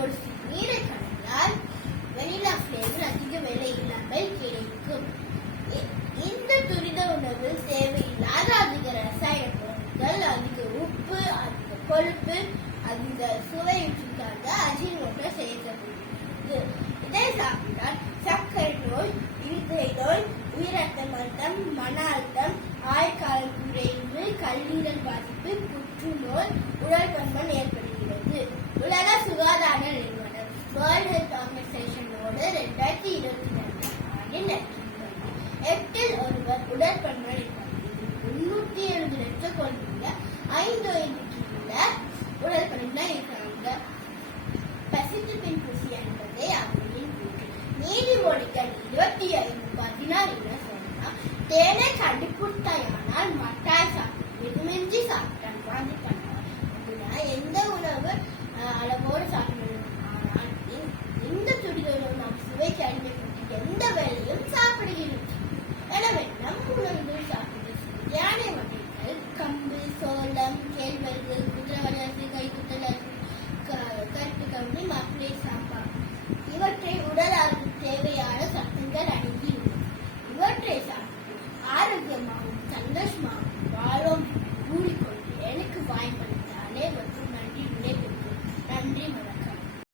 ஒரு நீரை கலந்தால் vanilla flavour அதிக விலை இல்லாமல் கிடைக்கும். இந்த துரித உணவில் தேவையில்லாத அதிக ரசாயன பொருட்கள், அதிக உப்பு, அதிக கொழுப்பு, அதிக சுவையுற்றிக்காக அஜினோமோட்டோ சேர்க்கப்படுகிறது. இதை சாப்பிட்டால் சர்க்கரை நோய், இருதய நோய், உயிரத்த மட்டம், மன அழுத்தம், ஆயுட்காலம் குறைவு, கல்லீரல் பாதிப்பு, புற்றுநோய், உடல் பருமன் ஏற்படுகிறது. உலக சுகாதார நிறுவனம் வேர்ல்ட் ஹெல்த் ஆர்கனைசேஷனோடு 2022 எட்டில் ஒருவர் உடற்பருமன் 370 லட்சம் கொண்டுள்ள 5 வயதுக்கு உடற்பருமன் இருக்கிறாங்க. பசித்து பின் குசி என்பதே அவர்களின் கூற்று. நீதிமொழிகள் 25:16 என்ன சொன்னா, தேனை கண்டுபிடித்தாயானால் மட்டாய் சாப்பிடும், மிதமின்றி சாப்பிட்டான் வாங்கி பண்ணார் அப்படின்னா எந்த உணவு அளவோடு சாப்பிடணும். ஆனால் இந்த துரித உணவு நாம் சுவைக்கு அடிமைப்பட்டு எந்த வேலையும் சாப்பிடுகிறோம். எனவே நம் உணவுகள் சாப்பிட யானை வகைகள், கம்பு, சோளம், கேழ்வரகு, குதிரவாளி அரிசி, கைக்குத்தல் அரிசி, கருப்பு கம்பு, மாப்பிளை சாம்பார் இவற்றை உடலுக்கு தேவையான சத்துக்கள் அடங்கியுள்ளது. இவற்றை சாப்பிட்டு ஆரோக்கியமாகவும் சந்தோஷமாகவும்